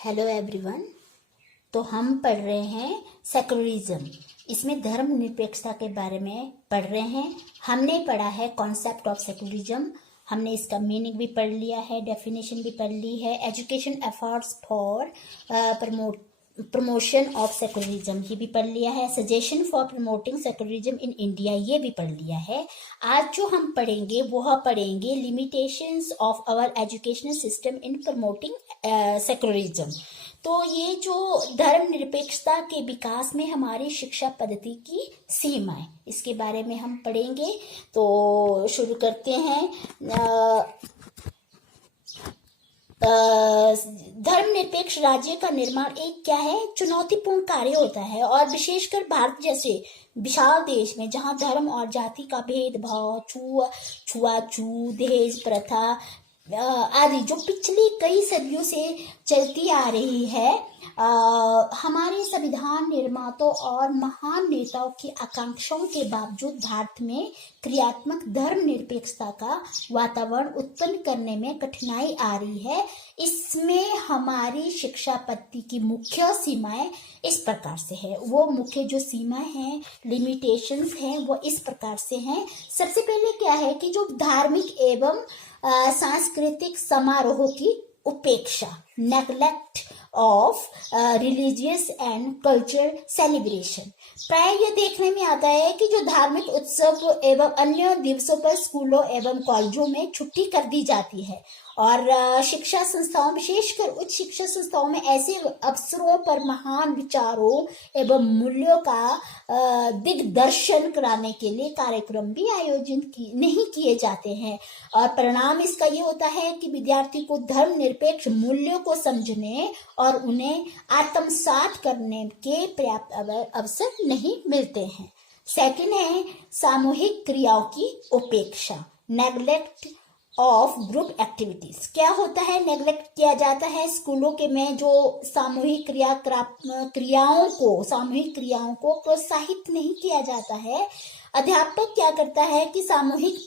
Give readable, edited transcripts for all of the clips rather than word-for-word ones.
Hello everyone. तो हम पढ़ रहे हैं सेकुलरिज्म। इसमें धर्मनिरपेक्षता के बारे में पढ़ रहे हैं। हमने पढ़ा है कॉन्सेप्ट ऑफ सेकुलरिज्म। हमने इसका मीनिंग भी पढ़ लिया है, डेफिनेशन भी पढ़ ली है। Education efforts for promotion of secularism ये भी पढ़ लिया है। Suggestion for promoting secularism in India ये भी पढ़ लिया है। आज जो हम पढ़ेंगे वह पढ़ेंगे limitations of our educational system in promoting secularism. तो ये जो धर्मनिरपेक्षता के विकास में हमारी शिक्षा पद्धति की सीमाएं, इसके बारे में हम पढ़ेंगे। तो शुरू करते हैं। धर्मनिरपेक्ष राज्य का निर्माण एक क्या है, चुनौतीपूर्ण कार्य होता है। और विशेषकर भारत जैसे विशाल देश में जहां धर्म और जाति का भेदभाव, छुआछूत, दहेज प्रथा आदि जो पिछली कई सदियों से चलती आ रही है, हमारे संविधान निर्माताओं और महान नेताओं की आकांक्षाओं के बावजूद भारत में क्रियात्मक धर्मनिरपेक्षता का वातावरण उत्पन्न करने में कठिनाई आ रही है। इसमें हमारी शिक्षा पद्धति की मुख्य सीमाएं इस प्रकार से है। वो मुख्य जो सीमाएं हैं, लिमिटेशंस हैं, वो इस प्रकार से हैं। सबसे पहले क्या है कि जो धार्मिक एवं सांस्कृतिक समारोहों की उपेक्षा, neglect of religious and culture celebration. प्राय यह देखने में आता है कि जो धार्मिक उत्सव एवं अन्य दिवसों पर स्कूलों एवं कॉलेजों में छुट्टी कर दी जाती है और शिक्षा संस्थाओं, विशेषकर उच्च शिक्षा संस्थाओं में ऐसे अवसरों पर महान विचारों एवं मूल्यों का दिग्दर्शन कराने के लिए कार्यक्रम भी आयोजित नहीं किए जाते हैं। और परिणाम इसका ये होता है कि विद्यार्थी को धर्मनिरपेक्ष मूल्यों को समझने और उन्हें आत्मसात करने के पर्याप्त अवसर नहीं मिलते हैं। सेकंड है सामूहिक क्रियाओं की उपेक्षा, नेग्लेक्ट ऑफ ग्रुप एक्टिविटीज। क्या होता है, नेग्लेक्ट किया जाता है स्कूलों के में जो सामूहिक सामूहिक क्रियाओं को प्रोत्साहित नहीं किया जाता है। अध्यापक क्या करता है कि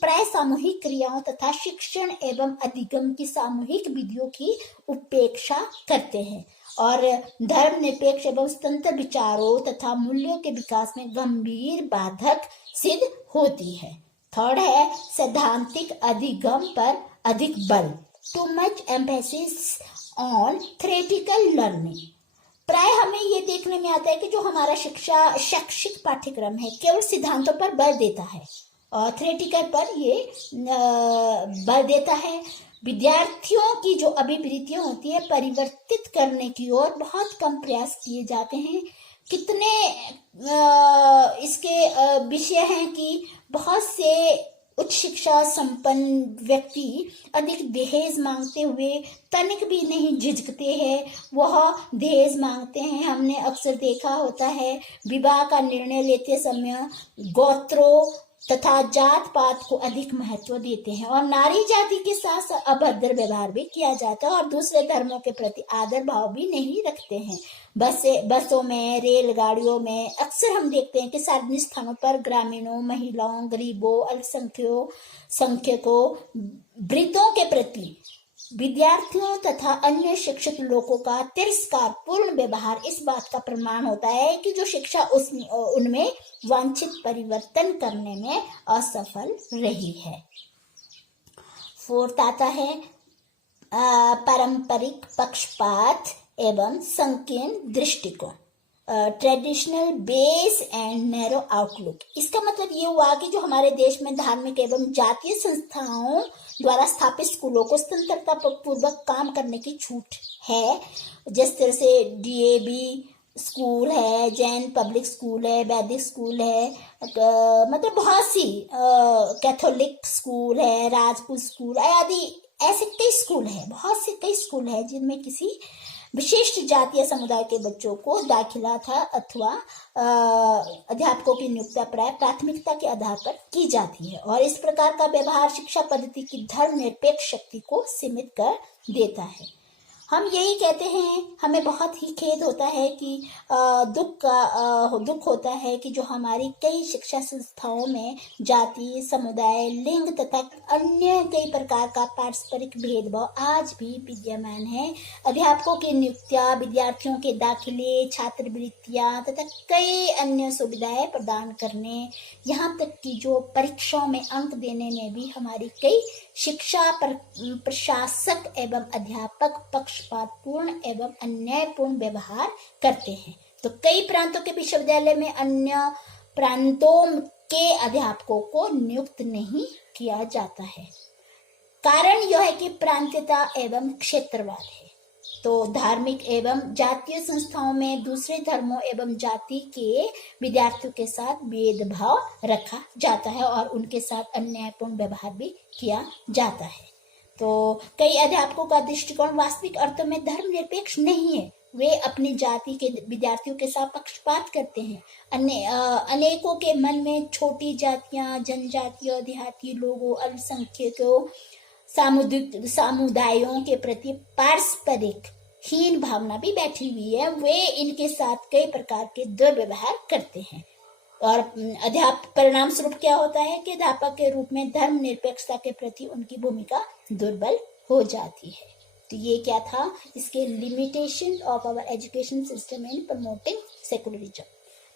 प्राय सामूहिक क्रियाओं तथा शिक्षण एवं अधिगम की सामूहिक विधियों की उपेक्षा करते हैं और धर्मनिरपेक्ष एवं स्वतंत्र विचारों तथा मूल्यों के विकास में गंभीर बाधक सिद्ध होती है। थर्ड है सैद्धांतिक अधिगम पर अधिक बल, too much emphasis on theoretical learning. प्राय हमें ये देखने में आता है कि जो हमारा शैक्षिक पाठ्यक्रम है केवल सिद्धांतों पर बल देता है और थ्योरेटिकल पर ये बल देता है। विद्यार्थियों की जो अभिवृत्तियां होती है परिवर्तित करने की ओर बहुत कम प्रयास किए जाते हैं। कितने इसके विषय हैं कि बहुत से उच्च शिक्षा संपन्न व्यक्ति अधिक दहेज मांगते हुए तनिक भी नहीं झिझकते हैं, वह दहेज मांगते हैं। हमने अक्सर देखा होता है विवाह का निर्णय लेते समय गोत्रों तथा जात पात को अधिक महत्व देते हैं और नारी जाति के साथ अभद्र व्यवहार भी किया जाता है और दूसरे धर्मों के प्रति आदर भाव भी नहीं रखते हैं। बसों में, रेलगाड़ियों में अक्सर हम देखते हैं कि सार्वजनिक स्थानों पर ग्रामीणों, महिलाओं, गरीबों, अल्पसंख्यकों, वृद्धों के प्रति विद्यार्थियों तथा अन्य शिक्षित लोगों का तिरस्कारपूर्ण व्यवहार इस बात का प्रमाण होता है कि जो शिक्षा उनमें वांछित परिवर्तन करने में असफल रही है। फोर्थ आता है पारंपरिक पक्षपात एवं संकीर्ण दृष्टिकोण, traditional base and narrow outlook. इसका मतलब ये हुआ कि जो हमारे देश में धार्मिक एवं जातीय संस्थाओं द्वारा स्थापित स्कूलों को स्वतंत्रता पूर्वक काम करने की छूट है। जिस तरह से डीएवी स्कूल है, जैन पब्लिक स्कूल है, वैदिक स्कूल है, मतलब बहुत सी कैथोलिक स्कूल है, राजपूत स्कूल आदि ऐसे कई स्कूल है, बहुत से कई स्कूल है जिनमें किसी विशिष्ट जातीय समुदाय के बच्चों को दाखिला था अथवा अध्यापकों की नियुक्ति प्राय प्राथमिकता के आधार पर की जाती है और इस प्रकार का व्यवहार शिक्षा पद्धति की धर्मनिरपेक्ष शक्ति को सीमित कर देता है। हम यही कहते हैं, हमें बहुत ही खेद होता है कि दुख होता है कि जो हमारी कई शिक्षा संस्थाओं में जाति, समुदाय, लिंग तथा अन्य कई प्रकार का पारस्परिक भेदभाव आज भी विद्यमान है। अध्यापकों की नियुक्तियां, विद्यार्थियों के दाखिले, छात्रवृत्तियां तथा कई अन्य सुविधाएं प्रदान करने, यहाँ तक कि जो परीक्षाओं में अंक देने में भी हमारी कई शिक्षा प्रशासक एवं अध्यापक पक्षपातपूर्ण एवं अन्यायपूर्ण व्यवहार करते हैं। तो कई प्रांतों के विश्वविद्यालय में अन्य प्रांतों के अध्यापकों को नियुक्त नहीं किया जाता है। कारण यह है कि प्रांतीयता एवं क्षेत्रवाद है। तो धार्मिक एवं जातीय संस्थाओं में दूसरे धर्मों एवं जाति के विद्यार्थियों के साथ भेदभाव रखा जाता है और उनके साथ अन्यायपूर्ण व्यवहार भी किया जाता है। तो कई अध्यापकों का दृष्टिकोण वास्तविक अर्थों में धर्मनिरपेक्ष नहीं है। वे अपनी जाति के विद्यार्थियों के साथ पक्षपात करते हैं। अनेकों के मन में छोटी जातियां, जनजातियों, देहाती लोगों, अल्पसंख्यकों, समुदायों के प्रति पारस्परिक हीन भावना भी बैठी हुई है। वे इनके साथ कई प्रकार के दुर्व्यवहार करते हैं और परिणाम स्वरूप क्या होता है कि अध्यापक के रूप में धर्म निरपेक्षता के प्रति उनकी भूमिका दुर्बल हो जाती है। तो ये क्या था, इसके limitation of our education system in promoting secularism.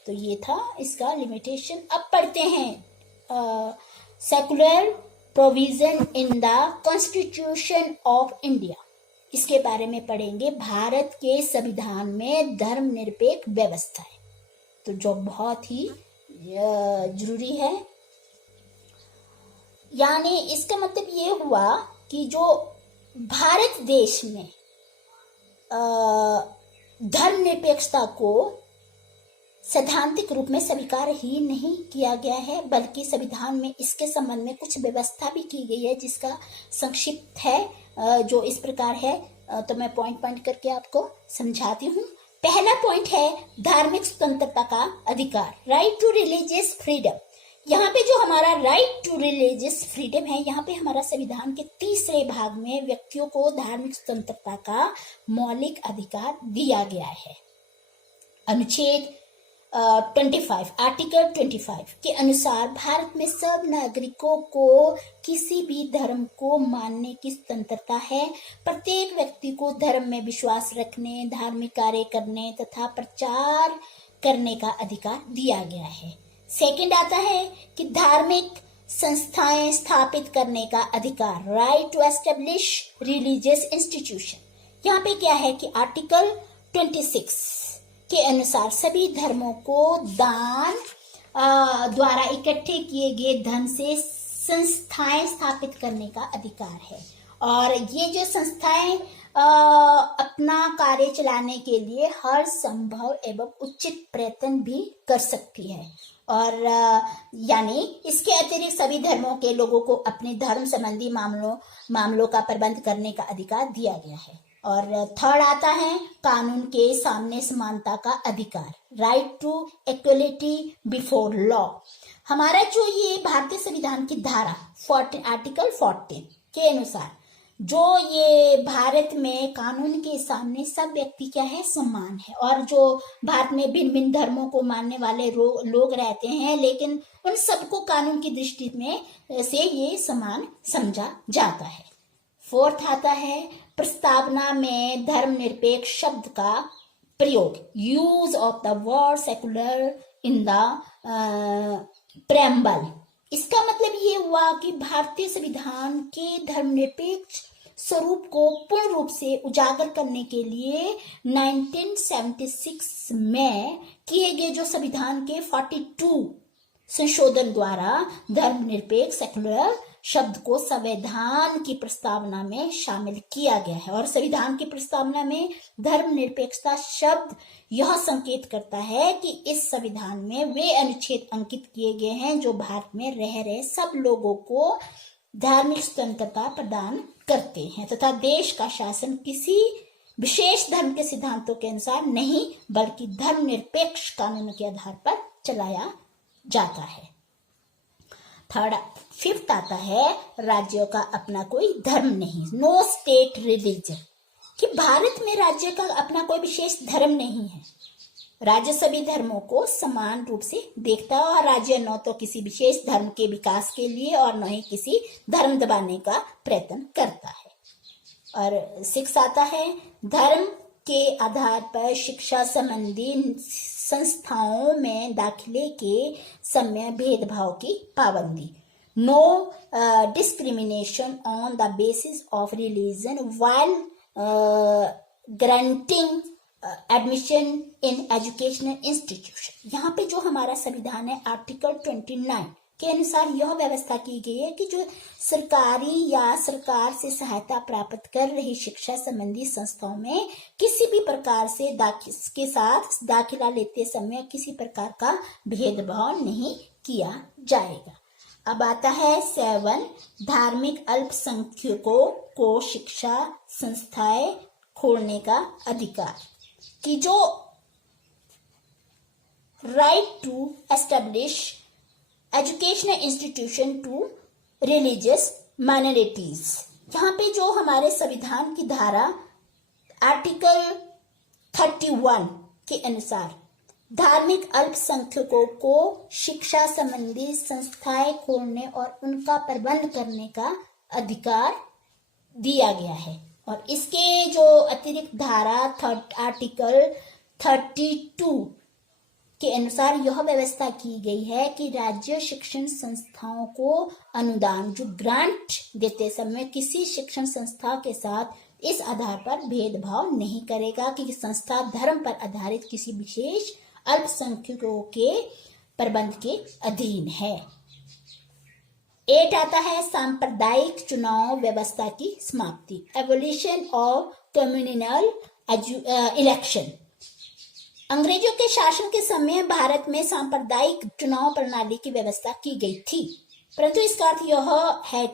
तो ये था इसका लिमिटेशन। अब पढ़ते हैं secular provision in the constitution of India. इसके बारे में पढ़ेंगे। भारत के संविधान में धर्मनिरपेक्ष व्यवस्था है, तो जो बहुत ही जरूरी है। यानी इसका मतलब ये हुआ कि जो भारत देश में धर्मनिरपेक्षता को सैद्धांतिक रूप में स्वीकार ही नहीं किया गया है, बल्कि संविधान में इसके संबंध में कुछ व्यवस्था भी की गई है, जिसका संक्षिप्त है जो इस प्रकार है। तो मैं पॉइंट पॉइंट करके आपको समझाती हूँ। पहला पॉइंट है धार्मिक स्वतंत्रता का अधिकार, राइट टू रिलीजियस फ्रीडम। यहाँ पे जो हमारा राइट टू रिलीजियस फ्रीडम है, यहाँ पे हमारा संविधान के तीसरे भाग में व्यक्तियों को धार्मिक स्वतंत्रता का मौलिक अधिकार दिया गया है। अनुच्छेद 25 आर्टिकल 25 के अनुसार भारत में सब नागरिकों को किसी भी धर्म को मानने की स्वतंत्रता है। प्रत्येक व्यक्ति को धर्म में विश्वास रखने, धार्मिक कार्य करने तथा प्रचार करने का अधिकार दिया गया है। सेकंड आता है कि धार्मिक संस्थाएं स्थापित करने का अधिकार, right to establish religious institution. यहाँ पे क्या है कि आर्टिकल 26 के अनुसार सभी धर्मों को दान द्वारा इकट्ठे किए गए धन से संस्थाएं स्थापित करने का अधिकार है। और ये जो संस्थाएं अपना कार्य चलाने के लिए हर संभव एवं उचित प्रयत्न भी कर सकती है। और यानी इसके अतिरिक्त सभी धर्मों के लोगों को अपने धर्म संबंधी मामलों का प्रबंध करने का अधिकार दिया गया है। और थर्ड आता है कानून के सामने समानता का अधिकार, right to equality before law. हमारा जो ये भारतीय संविधान की धारा 14 आर्टिकल 14 के अनुसार जो ये भारत में कानून के सामने सब व्यक्ति क्या है, समान है। और जो भारत में भिन्न भिन्न धर्मों को मानने वाले लोग रहते हैं, लेकिन उन सबको कानून की दृष्टि में से ये समान समझा जाता है। फोर्थ आता है प्रस्तावना में धर्मनिरपेक्ष शब्द का प्रयोग, use of the word secular in the preamble. इसका मतलब ये हुआ कि भारतीय संविधान के धर्मनिरपेक्ष स्वरूप को पूर्ण रूप से उजागर करने के लिए 1976 में किए गए जो संविधान के 42 संशोधन द्वारा धर्मनिरपेक्ष सेकुलर शब्द को संविधान की प्रस्तावना में शामिल किया गया है। और संविधान की प्रस्तावना में धर्मनिरपेक्षता शब्द यह संकेत करता है कि इस संविधान में वे अनुच्छेद अंकित किए गए हैं जो भारत में रह रहे सब लोगों को धार्मिक स्वतंत्रता प्रदान करते हैं तथा देश का शासन किसी विशेष धर्म के सिद्धांतों के अनुसार नहीं बल्कि धर्मनिरपेक्ष कानून के आधार पर चलाया जाता है। फिफ्थ आता है राज्यों का अपना कोई धर्म नहीं, नो स्टेट रिलीजन। कि भारत में राज्य का अपना कोई विशेष धर्म नहीं है। राज्य सभी धर्मों को समान रूप से देखता है और राज्य न तो किसी विशेष धर्म के विकास के लिए और न ही किसी धर्म दबाने का प्रयत्न करता है। और 6 आता है, धर्म के आधार पर शिक्षा संबंधी संस्थाओं में दाखिले के समय भेदभाव की पाबंदी। No discrimination on the basis of religion while granting admission in educational institution. यहाँ पे जो हमारा संविधान है आर्टिकल 29 के अनुसार यह व्यवस्था की गई है कि जो सरकारी या सरकार से सहायता प्राप्त कर रही शिक्षा संबंधी संस्थाओं में किसी भी प्रकार से के साथ दाखिला लेते समय किसी प्रकार का भेदभाव नहीं किया जाएगा। अब आता है 7, धार्मिक अल्पसंख्यकों को शिक्षा संस्थाएं खोलने का अधिकार, कि जो right to establish educational institution to religious minorities. यहाँ पे जो हमारे संविधान की धारा आर्टिकल 31 के अनुसार धार्मिक अल्पसंख्यकों को शिक्षा संबंधी संस्थाएं खोलने और उनका प्रबंध करने का अधिकार दिया गया है। और इसके जो अतिरिक्त धारा आर्टिकल 32 के अनुसार यह व्यवस्था की गई है कि राज्य शिक्षण संस्थाओं को अनुदान जो ग्रांट देते समय किसी शिक्षण संस्था के साथ इस आधार पर भेदभाव नहीं करेगा कि संस्था धर्म पर आधारित किसी विशेष अल्पसंख्यकों के प्रबंध के अधीन है। 8 आता है, सांप्रदायिक चुनाव व्यवस्था की समाप्ति, एवोल्यूशन ऑफ कम्युनल इलेक्शन। अंग्रेजों के शासन के समय भारत में सांप्रदायिक चुनाव प्रणाली की व्यवस्था की गई थी, परंतु इसका अर्थ यह है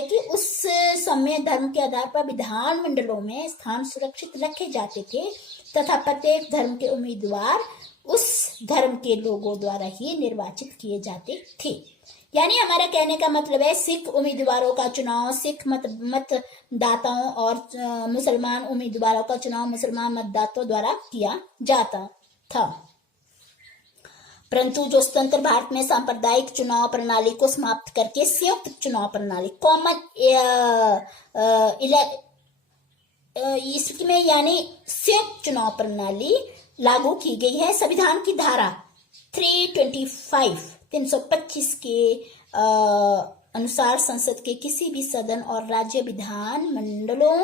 कि उस समय धर्म के आधार पर विधान मंडलों में स्थान सुरक्षित रखे जाते थे तथा प्रत्येक धर्म के उम्मीदवार उस धर्म के लोगों द्वारा ही निर्वाचित किए जाते थे। यानी हमारा कहने का मतलब है सिख उम्मीदवारों का चुनाव सिख मतदाताओं और मुसलमान उम्मीदवारों का चुनाव मुसलमान मतदाताओं द्वारा किया जाता था। परंतु जो स्वतंत्र भारत में सांप्रदायिक चुनाव प्रणाली को समाप्त करके संयुक्त चुनाव प्रणाली कॉमन इसमें यानी संयुक्त चुनाव प्रणाली लागू की गई है। संविधान की धारा 325 के अनुसार संसद के किसी भी सदन और राज्य विधान मंडलों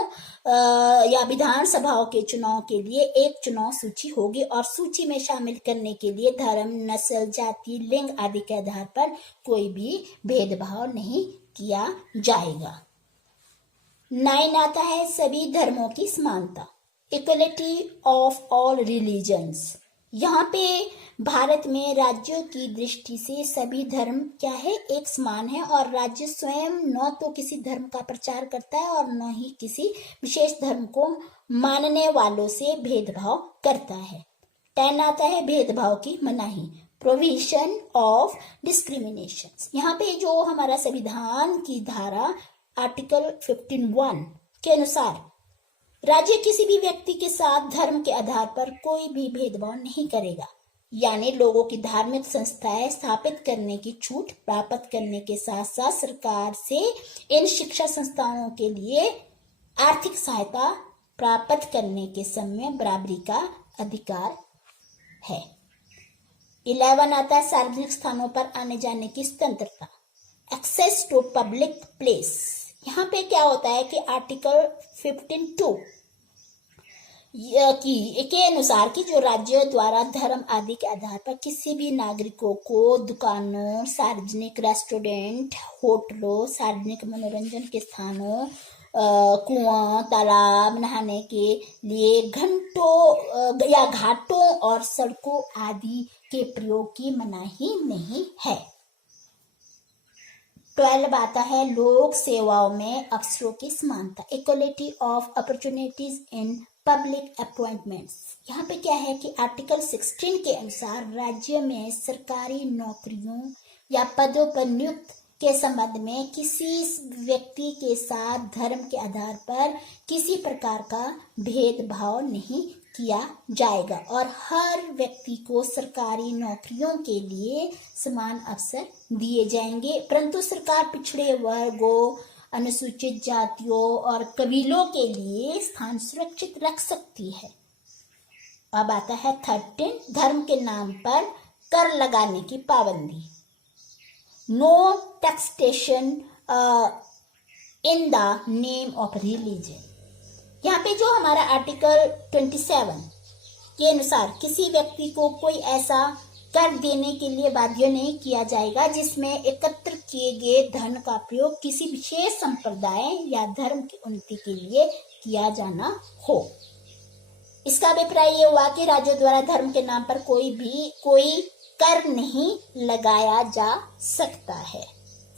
या विधान सभाओं के चुनाव के लिए एक चुनाव सूची होगी और सूची में शामिल करने के लिए धर्म, नस्ल, जाति, लिंग आदि के आधार पर कोई भी भेदभाव नहीं किया जाएगा। 9 आता है, सभी धर्मों की समानता, इक्वलिटी ऑफ ऑल रिलीजन्स। यहाँ पे भारत में राज्यों की दृष्टि से सभी धर्म क्या है, एक समान है और राज्य स्वयं न तो किसी धर्म का प्रचार करता है और न ही किसी विशेष धर्म को मानने वालों से भेदभाव करता है। 10 आता है, भेदभाव की मनाही, प्रोविजन ऑफ डिस्क्रिमिनेशन। यहाँ पे जो हमारा संविधान की धारा आर्टिकल 15(1) के अनुसार राज्य किसी भी व्यक्ति के साथ धर्म के आधार पर कोई भी भेदभाव नहीं करेगा, यानी लोगों की धार्मिक संस्थाएं स्थापित करने की छूट प्राप्त करने के साथ साथ सरकार से इन शिक्षा संस्थानों के लिए आर्थिक सहायता प्राप्त करने के समय बराबरी का अधिकार है। 11 आता है, सार्वजनिक स्थानों पर आने जाने की स्वतंत्रता, एक्सेस टू पब्लिक प्लेस। यहाँ पे क्या होता है कि आर्टिकल 15(2) के अनुसार कि जो राज्यों द्वारा धर्म आदि के आधार पर किसी भी नागरिकों को दुकानों, सार्वजनिक रेस्टोरेंट, होटलों, सार्वजनिक मनोरंजन के स्थानों, कुआं, तालाब, नहाने के लिए घंटों या घाटों और सड़कों आदि के प्रयोग की मनाही नहीं है। 12 आता है, लोक सेवाओं में अवसरों की समानता, equality of opportunities in public appointments. यहाँ पे क्या है कि आर्टिकल 16 के अनुसार राज्य में सरकारी नौकरियों या पदों पर नियुक्त के संबंध में किसी व्यक्ति के साथ धर्म के आधार पर किसी प्रकार का भेदभाव नहीं किया जाएगा और हर व्यक्ति को सरकारी नौकरियों के लिए समान अवसर दिए जाएंगे। परंतु सरकार पिछड़े वर्गों, अनुसूचित जातियों और कबीलों के लिए स्थान सुरक्षित रख सकती है। अब आता है 13, धर्म के नाम पर कर लगाने की पाबंदी। No taxation in the name of religion. यहाँ पे जो हमारा आर्टिकल 27 के अनुसार किसी व्यक्ति को कोई ऐसा कर देने के लिए बाध्य नहीं किया जाएगा जिसमें एकत्र किए गए धन का प्रयोग किसी विशेष संप्रदाय या धर्म की उन्नति के लिए किया जाना हो। इसका अभिप्राय ये हुआ कि राज्यों द्वारा धर्म के नाम पर कोई कर नहीं लगाया जा सकता है।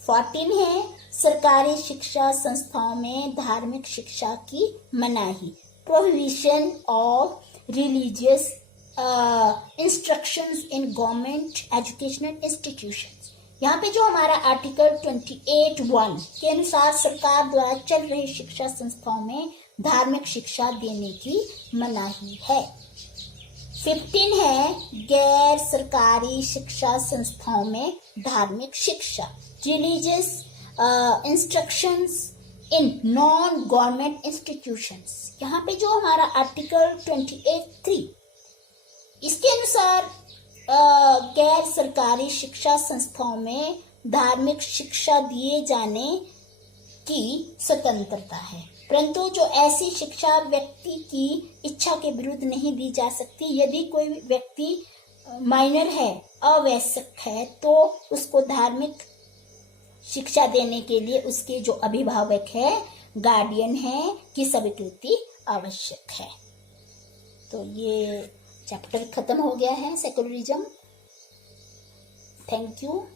14 है सरकारी शिक्षा संस्थाओं में धार्मिक शिक्षा की मनाही। Prohibition of religious instructions in government educational institutions. यहाँ पे जो हमारा आर्टिकल 28(1) के अनुसार सरकार द्वारा चल रही शिक्षा संस्थाओं में धार्मिक शिक्षा देने की मनाही है। 15 है गैर सरकारी शिक्षा संस्थाओं में धार्मिक शिक्षा। Religious instructions in non government institutions. यहाँ पे जो हमारा आर्टिकल 28(3) इसके अनुसार गैर सरकारी शिक्षा संस्थाओं में धार्मिक शिक्षा दिए जाने की स्वतंत्रता है, परंतु जो ऐसी शिक्षा व्यक्ति की इच्छा के विरुद्ध नहीं दी जा सकती। यदि कोई व्यक्ति माइनर है, अवयस्क है, तो उसको धार्मिक शिक्षा देने के लिए उसके जो अभिभावक है, गार्डियन है, की स्वीकृति आवश्यक है। तो ये चैप्टर खत्म हो गया है सेकुलरिज्म। Thank you.